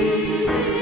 Amen.